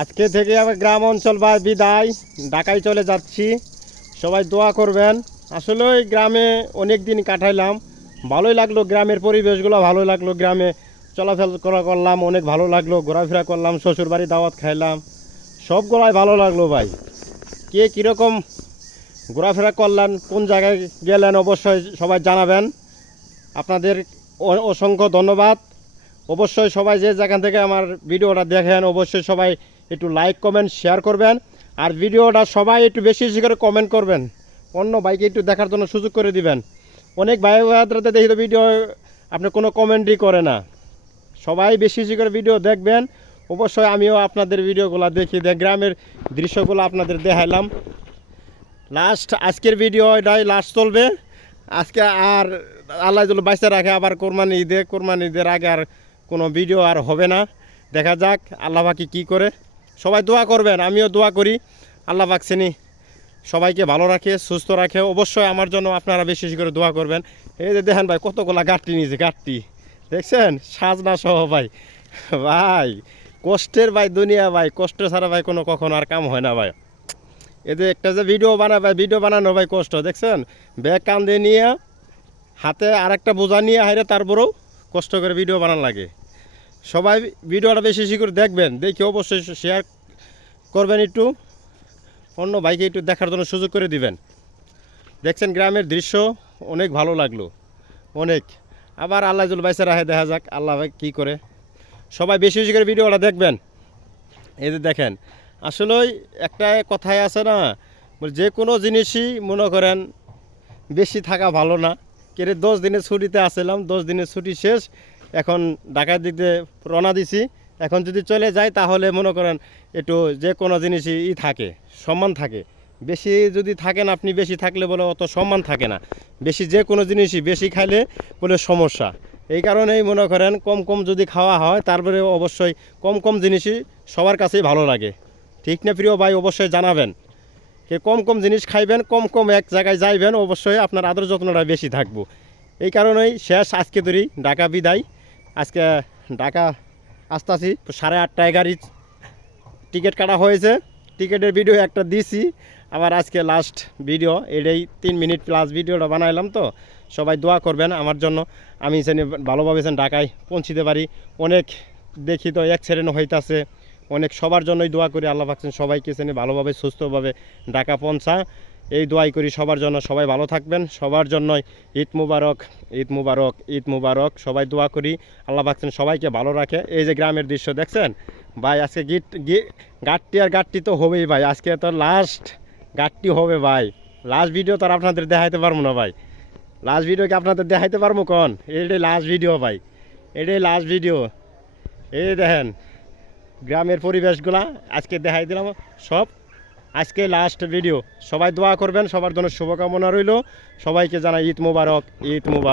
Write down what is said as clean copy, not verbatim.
আজকে থেকে আবার গ্রাম অঞ্চল বা বিদায় ঢাকায় চলে যাচ্ছি। সবাই দোয়া করবেন। আসলে ওই গ্রামে অনেক দিন কাটাইলাম, ভালোই লাগলো। গ্রামের পরিবেশগুলো ভালো লাগলো, গ্রামে চলাফেরা করলাম, অনেক ভালো লাগলো। ঘোরাফেরা করলাম, শ্বশুরবাড়ি দাওয়াত খাইলাম, সবগুলাই ভালো লাগলো ভাই। কে কীরকম ঘোরাফেরা করলেন, কোন জায়গায় গেলেন, অবশ্যই সবাই জানাবেন। আপনাদের অসংখ্য ধন্যবাদ। অবশ্যই সবাই যে যেখান থেকে আমার ভিডিওটা দেখেন, অবশ্যই সবাই একটু লাইক কমেন্ট শেয়ার করবেন। আর ভিডিওটা সবাই একটু বেশি বেশি করে কমেন্ট করবেন, অন্য ভাইকে একটু দেখার জন্য সুযোগ করে দিবেন। অনেক ভাই ভাইরাতে দেখি তো ভিডিও আপনি কোনো কমেন্টই করে না। সবাই বেশি বেশি করে ভিডিও দেখবেন। অবশ্যই আমিও আপনাদের ভিডিওগুলো দেখি, গ্রামের দৃশ্যগুলো আপনাদের দেখাইলাম। আজকের ভিডিও এটাই লাস্ট চলবে। আজকে আর আল্লাহ যদি বাঁচতে রাখে আবার কোরবানি ঈদের আগে আর কোনো ভিডিও আর হবে না। দেখা যাক আল্লাহ পাকি কী করে। সবাই দোয়া করবেন, আমিও দোয়া করি আল্লাহ পাক শ্রেণী সবাইকে ভালো রাখে, সুস্থ রাখে। অবশ্যই আমার জন্য আপনারা বেশি বেশি করে দোয়া করবেন। এই যে দেখেন ভাই, কতগুলা গাঁটটি নিয়েছে, গাঁটটি দেখছেন, সাজনা সহ ভাই। ভাই কষ্টের ভাই দুনিয়া ভাই, কষ্ট ছাড়া ভাই কোনো কখনো আর কাম হয় না ভাই। এদের একটা যে ভিডিও বানায় ভাই, ভিডিও বানানো ভাই কষ্ট, দেখছেন। ব্যাগ কান্দে নিয়ে হাতে আরেকটা বোঝা নিয়ে হাইরে, তারপরেও কষ্ট করে ভিডিও বানানো লাগে। সবাই ভিডিওটা বেশি বেশি করে দেখবেন, দেখে অবশ্যই শেয়ার করবেন, একটু অন্য ভাইকে একটু দেখার জন্য সুযোগ করে দিবেন। দেখছেন গ্রামের দৃশ্য অনেক ভালো লাগলো, অনেক। আবার আল্লাহ জুল বাইসা রাহে, দেখা যাক আল্লাহ ভাই কী করে। সবাই বেশি বেশি করে ভিডিওটা দেখবেন। এই যে দেখেন, আসলে একটা কথাই আছে না, যে কোনো জিনিসই মনে করেন বেশি থাকা ভালো না। কেরে 10 দিনের ছুটিতে আসলাম, 10 দিনের ছুটি শেষ, এখন ঢাকার দিকে রওনা দিছি। এখন যদি চলে যাই তাহলে মনে করেন একটু যে কোনো জিনিসই থাকে, সম্মান থাকে। বেশি যদি থাকেন আপনি, বেশি থাকলে বলে অত সম্মান থাকে না। বেশি যে কোনো জিনিসই বেশি খাইলে বলে সমস্যা। এই কারণেই মনে করেন কম কম যদি খাওয়া হয়, তারপরে অবশ্যই কম কম জিনিসই সবার কাছেই ভালো লাগে। ঠিক না প্রিয় ভাই? অবশ্যই জানাবেন যে কম কম জিনিস খাইবেন, কম কম এক জায়গায় যাইবেন, অবশ্যই আপনার আদর যত্নটা বেশি থাকবো। এই কারণেই শেষ আজকে ধরি ঢাকা বিদায়। আজকে ঢাকা আসতেছি 8:30টায় গাড়ি টিকিট কাটা হয়েছে, টিকিটের ভিডিও একটা দিছি। আবার আজকে লাস্ট ভিডিও, এটাই 3 মিনিট প্লাস ভিডিওটা বানাইলাম। তো সবাই দোয়া করবেন আমার জন্য, আমি ভালোভাবে ঢাকায় পৌঁছিতে পারি। অনেক দেখি তো অ্যাক্সিডেন্ট হইতাছে, অনেক। সবার জন্যই দোয়া করি আল্লাহ পাক সবাইকে ভালোভাবে সুস্থভাবে ঢাকা পৌঁছা, এই দোয়াই করি সবার জন্য। সবাই ভালো থাকবেন, সবার জন্যই ঈদ মুবারক, ঈদ মুবারক, ঈদ মুবারক। সবাই দোয়া করি আল্লাহ পাক সবাইকে ভালো রাখে। এই যে গ্রামের দৃশ্য দেখছেন ভাই, আজকে গাঁটটি আর গাঁটটি তো হবেই ভাই। আজকে তো লাস্ট গাঁটটি হবে ভাই। লাস্ট ভিডিও তো আর আপনাদের দেখাইতে পারবো না ভাই। লাস্ট ভিডিও কি আপনাদের দেখাইতে পারবো কোন? এটাই লাস্ট ভিডিও ভাই, এটাই লাস্ট ভিডিও। এই দেখেন গ্রামের পরিবেশগুলা আজকে দেখাই দিলাম সব। আজকে লাস্ট ভিডিও। সবাই দোয়া করবেন, সবার জন্য শুভকামনা রইল। সবাইকে জানাই ঈদ মুবারক, ঈদ মুবারক।